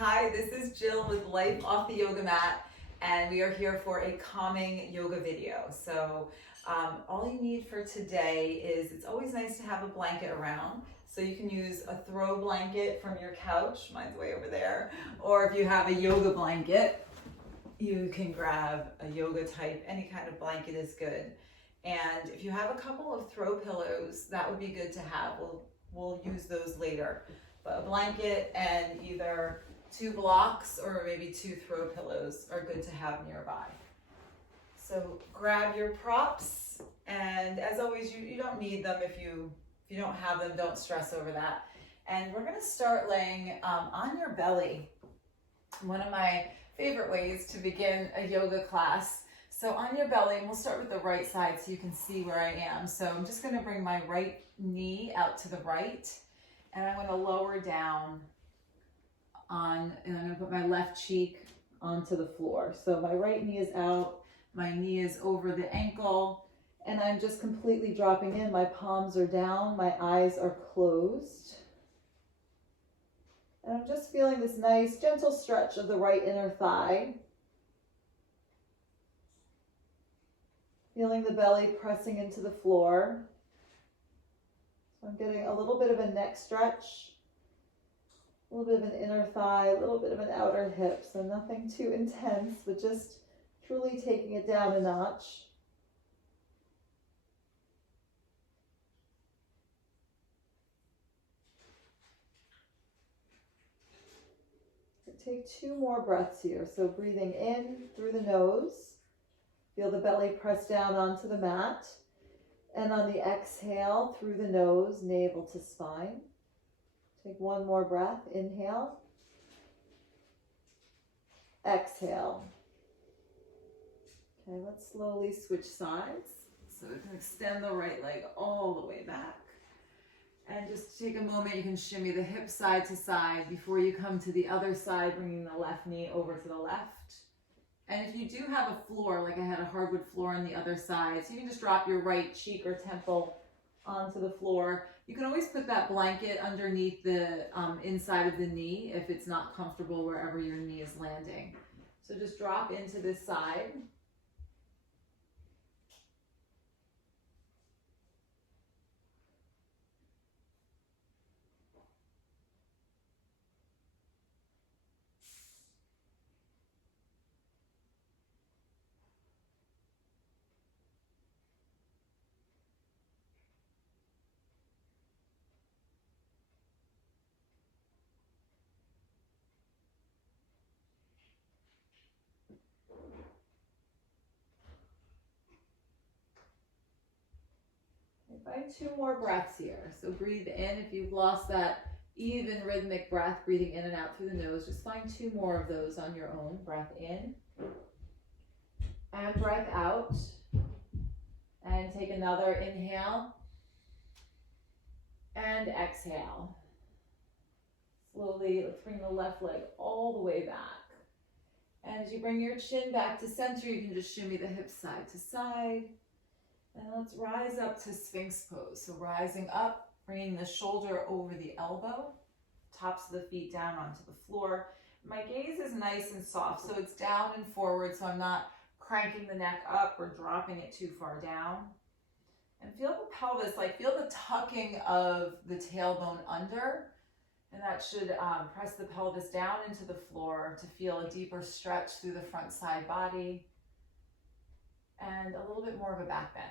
Hi, this is Jill with Life Off the Yoga Mat, and we are here for a calming yoga video. So all you need for today is, it's always nice to have a blanket around. So you can use a throw blanket from your couch, mine's way over there, or if you have a yoga blanket, you can grab a yoga type, any kind of blanket is good. And if you have a couple of throw pillows, that would be good to have. We'll use those later. But a blanket and either 2 blocks or maybe 2 throw pillows are good to have nearby. So grab your props, and as always, you don't need them. If you don't have them, don't stress over that. And we're gonna start laying on your belly. One of my favorite ways to begin a yoga class. So on your belly, and we'll start with the right side so you can see where I am. So I'm just gonna bring my right knee out to the right, and I'm gonna lower down and I'm gonna put my left cheek onto the floor. So my right knee is out, my knee is over the ankle, and I'm just completely dropping in. My palms are down, my eyes are closed. And I'm just feeling this nice, gentle stretch of the right inner thigh. Feeling the belly pressing into the floor. So I'm getting a little bit of a neck stretch, a little bit of an inner thigh, a little bit of an outer hip. So nothing too intense, but just truly taking it down a notch. Take 2 more breaths here. So breathing in through the nose, feel the belly press down onto the mat. And on the exhale, through the nose, navel to spine. Take 1 more breath, inhale. Exhale. Okay, let's slowly switch sides. So we can extend the right leg all the way back. And just take a moment, you can shimmy the hips side to side before you come to the other side, bringing the left knee over to the left. And if you do have a floor, like I had a hardwood floor on the other side, so you can just drop your right cheek or temple onto the floor. You can always put that blanket underneath the inside of the knee if it's not comfortable wherever your knee is landing. So just drop into this side. Find 2 more breaths here. So breathe in. If you've lost that even rhythmic breath, breathing in and out through the nose, just find 2 more of those on your own. Breath in and breath out. And take another inhale and exhale. Slowly, let's bring the left leg all the way back. And as you bring your chin back to center, you can just shimmy the hips side to side. And let's rise up to Sphinx pose. So rising up, bringing the shoulder over the elbow, tops of the feet down onto the floor. My gaze is nice and soft, so it's down and forward, so I'm not cranking the neck up or dropping it too far down. And feel the pelvis, feel the tucking of the tailbone under, and that should press the pelvis down into the floor to feel a deeper stretch through the front side body. And a little bit more of a back bend.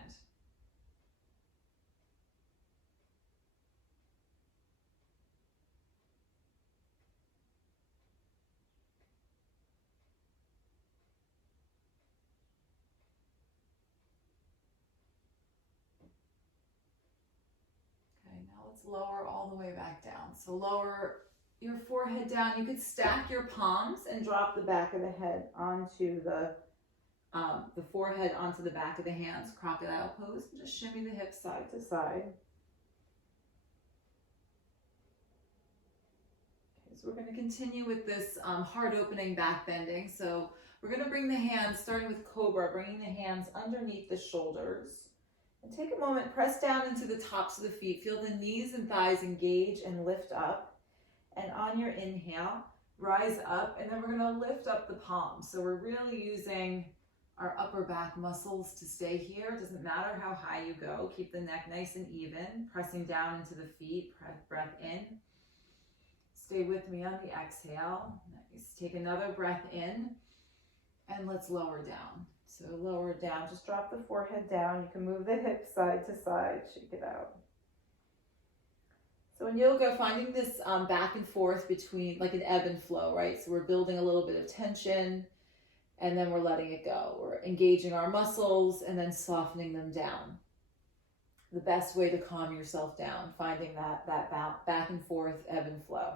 Okay, now let's lower all the way back down. So lower your forehead down. You could stack your palms and drop the back of the head onto the forehead onto the back of the hands, crocodile pose, and just shimmy the hips side to side. Okay, so we're going to continue with this heart opening back bending. So we're going to bring the hands, starting with Cobra, bringing the hands underneath the shoulders. And take a moment, press down into the tops of the feet. Feel the knees and thighs engage and lift up. And on your inhale, Rise up, and then we're gonna lift up the palms. So we're really using our upper back muscles to stay here. It doesn't matter how high you go. Keep the neck nice and even, pressing down into the feet, breath in. Stay with me on the exhale. Nice. Take another breath in, and let's lower down. So lower down, just drop the forehead down. You can move the hips side to side, shake it out. So in yoga, finding this back and forth between like an ebb and flow, right? So we're building a little bit of tension, and then we're letting it go. We're engaging our muscles and then softening them down. The best way to calm yourself down, finding that back and forth ebb and flow.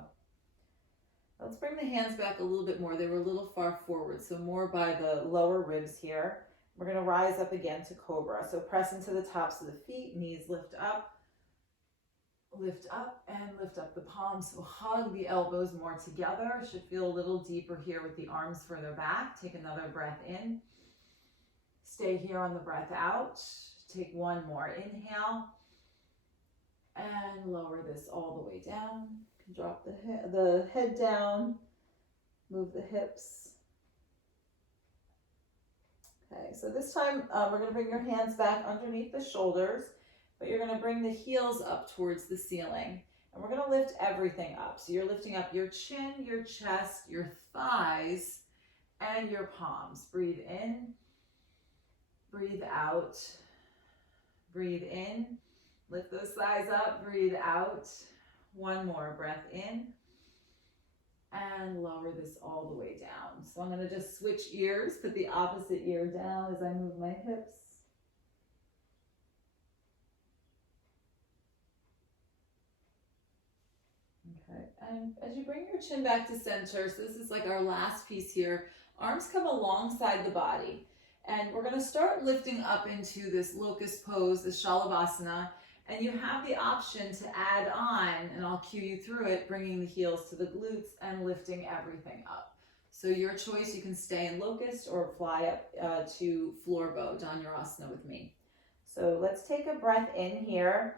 Let's bring the hands back a little bit more. They were a little far forward, so more by the lower ribs here. We're gonna rise up again to Cobra. So press into the tops of the feet, knees lift up and lift up the palms. So hug the elbows more together. Should feel a little deeper here with the arms further back. Take another breath in. Stay here on the breath out. Take one more inhale. And lower this all the way down. Drop the head down, move the hips. Okay, so this time we're going to bring your hands back underneath the shoulders, but you're going to bring the heels up towards the ceiling. And we're going to lift everything up. So you're lifting up your chin, your chest, your thighs, and your palms. Breathe in, breathe out, breathe in. Lift those thighs up, breathe out. One more breath in and lower this all the way down. So I'm going to just switch ears, put the opposite ear down as I move my hips. Okay, and as you bring your chin back to center, so this is like our last piece here, arms come alongside the body. And we're going to start lifting up into this locust pose, this Shalabhasana. And you have the option to add on, and I'll cue you through it, bringing the heels to the glutes and lifting everything up. So your choice, you can stay in locust or fly up to floor bow, Dhanurasana with me. So let's take a breath in here.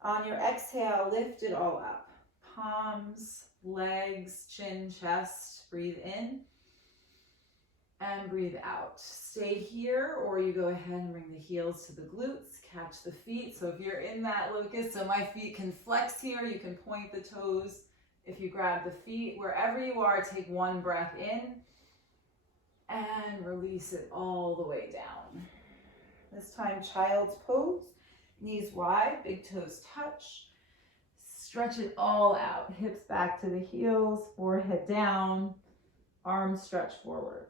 On your exhale, lift it all up. Palms, legs, chin, chest, breathe in. And breathe out. Stay here, or you go ahead and bring the heels to the glutes, catch the feet. So if you're in that locust, so my feet can flex here, you can point the toes. If you grab the feet, wherever you are, take one breath in and release it all the way down. This time, child's pose, knees wide, big toes touch. Stretch it all out, hips back to the heels, forehead down, arms stretch forward.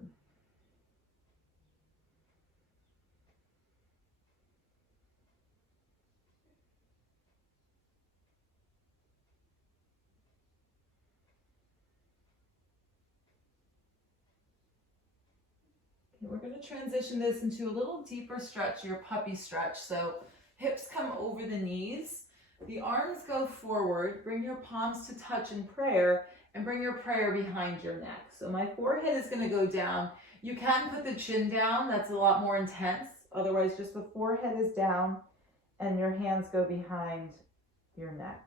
We're going to transition this into a little deeper stretch, your puppy stretch. So hips come over the knees, the arms go forward, bring your palms to touch in prayer, and bring your prayer behind your neck. So my forehead is going to go down. You can put the chin down, that's a lot more intense. Otherwise, just the forehead is down and your hands go behind your neck.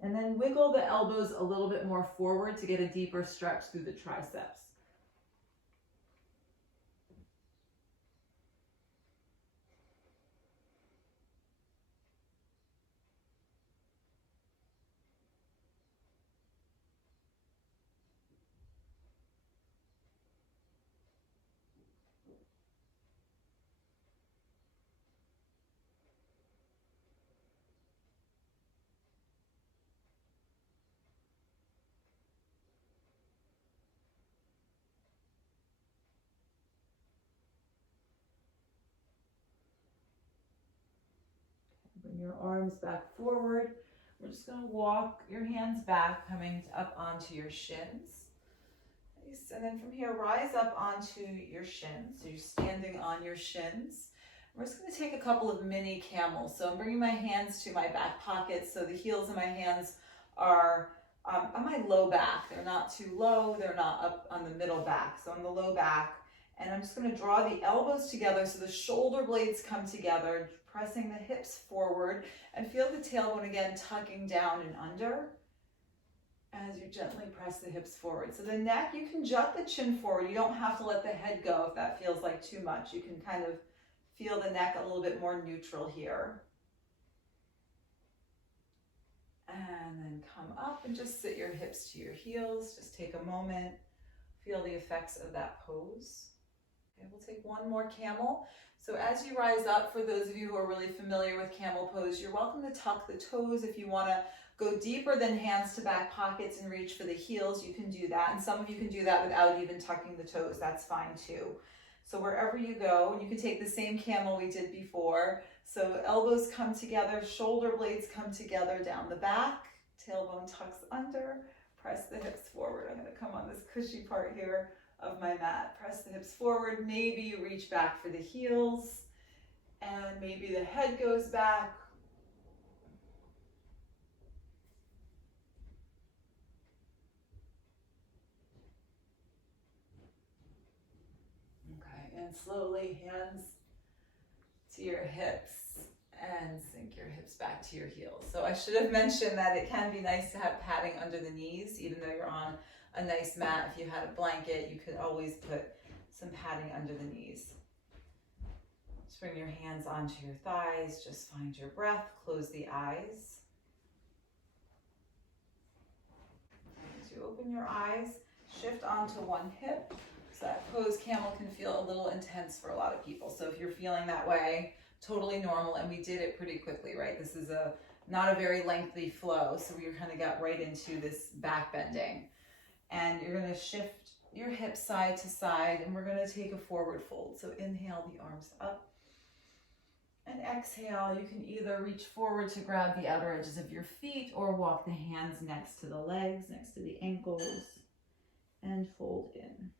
And then wiggle the elbows a little bit more forward to get a deeper stretch through the triceps. Bring your arms back forward. We're just going to walk your hands back, coming up onto your shins. Nice. And then from here, rise up onto your shins. So you're standing on your shins. We're just going to take a couple of mini camels. So I'm bringing my hands to my back pockets. So the heels of my hands are on my low back. They're not too low. They're not up on the middle back. So on the low back. And I'm just going to draw the elbows together so the shoulder blades come together, pressing the hips forward, and feel the tailbone again tucking down and under. as you gently press the hips forward. So the neck, you can jut the chin forward. You don't have to let the head go if that feels like too much. You can kind of feel the neck a little bit more neutral here. And then come up and just sit your hips to your heels. Just take a moment, feel the effects of that pose. Okay, we'll take one more camel. So as you rise up, for those of you who are really familiar with camel pose, you're welcome to tuck the toes. If you want to go deeper than hands to back pockets and reach for the heels, you can do that. And some of you can do that without even tucking the toes. That's fine too. So wherever you go, you can take the same camel we did before. So elbows come together, shoulder blades come together down the back, tailbone tucks under, press the hips forward. I'm going to come on this cushy part here of my mat. Press the hips forward. Maybe you reach back for the heels, and maybe the head goes back. Okay, and slowly hands to your hips and sink your hips back to your heels. So I should have mentioned that it can be nice to have padding under the knees, even though you're on a nice mat. If you had a blanket, you could always put some padding under the knees. Just bring your hands onto your thighs. Just find your breath. Close the eyes. As you open your eyes, shift onto one hip. So that pose camel can feel a little intense for a lot of people. So if you're feeling that way, totally normal. And we did it pretty quickly, right? This is not a very lengthy flow. So we kind of got right into this back bending. And you're going to shift your hips side to side, and we're going to take a forward fold. So inhale the arms up, and exhale. You can either reach forward to grab the outer edges of your feet or walk the hands next to the legs, next to the ankles, and fold in.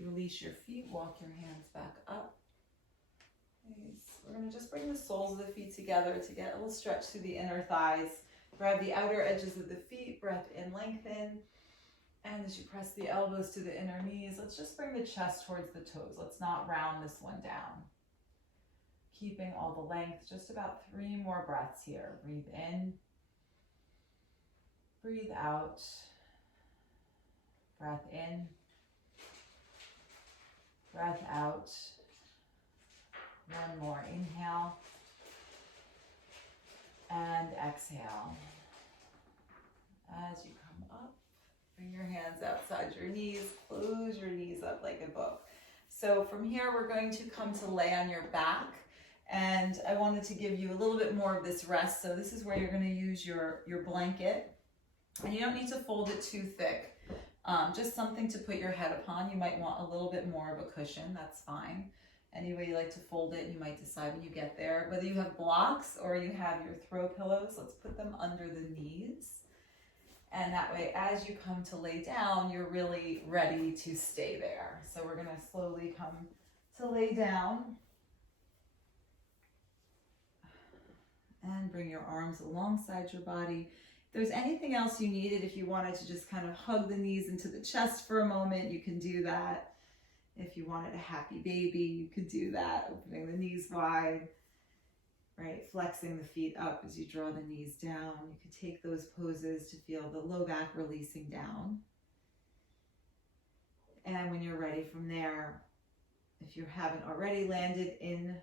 Release your feet, walk your hands back up. Nice. We're going to just bring the soles of the feet together to get a little stretch through the inner thighs. Grab the outer edges of the feet, breath in, lengthen. And as you press the elbows to the inner knees, let's just bring the chest towards the toes. Let's not round this one down. Keeping all the length, just about 3 more breaths here. Breathe in, breathe out, breath in, breath out. One more. Inhale and exhale. As you come up, bring your hands outside your knees. Close your knees up like a book. So from here, we're going to come to lay on your back. And I wanted to give you a little bit more of this rest. So this is where you're going to use your blanket. And you don't need to fold it too thick. Just something to put your head upon. You might want a little bit more of a cushion. That's fine. Any way you like to fold it, you might decide when you get there. Whether you have blocks or you have your throw pillows, let's put them under the knees. And that way, as you come to lay down, you're really ready to stay there. So we're going to slowly come to lay down. And bring your arms alongside your body. If there's anything else you needed, if you wanted to just kind of hug the knees into the chest for a moment, you can do that. If you wanted a happy baby, you could do that, opening the knees wide, right? Flexing the feet up as you draw the knees down. You could take those poses to feel the low back releasing down. And when you're ready from there, if you haven't already landed in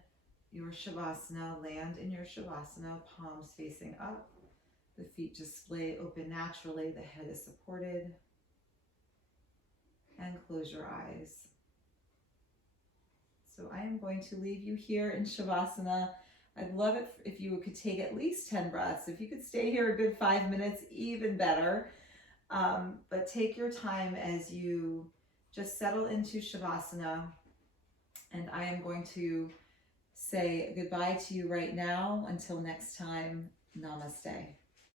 your Shavasana, land in your Shavasana, palms facing up. The feet just splay open naturally. The head is supported. And close your eyes. So I am going to leave you here in Shavasana. I'd love it if you could take at least 10 breaths. If you could stay here a good 5 minutes, even better. But take your time as you just settle into Shavasana. And I am going to say goodbye to you right now. Until next time, namaste.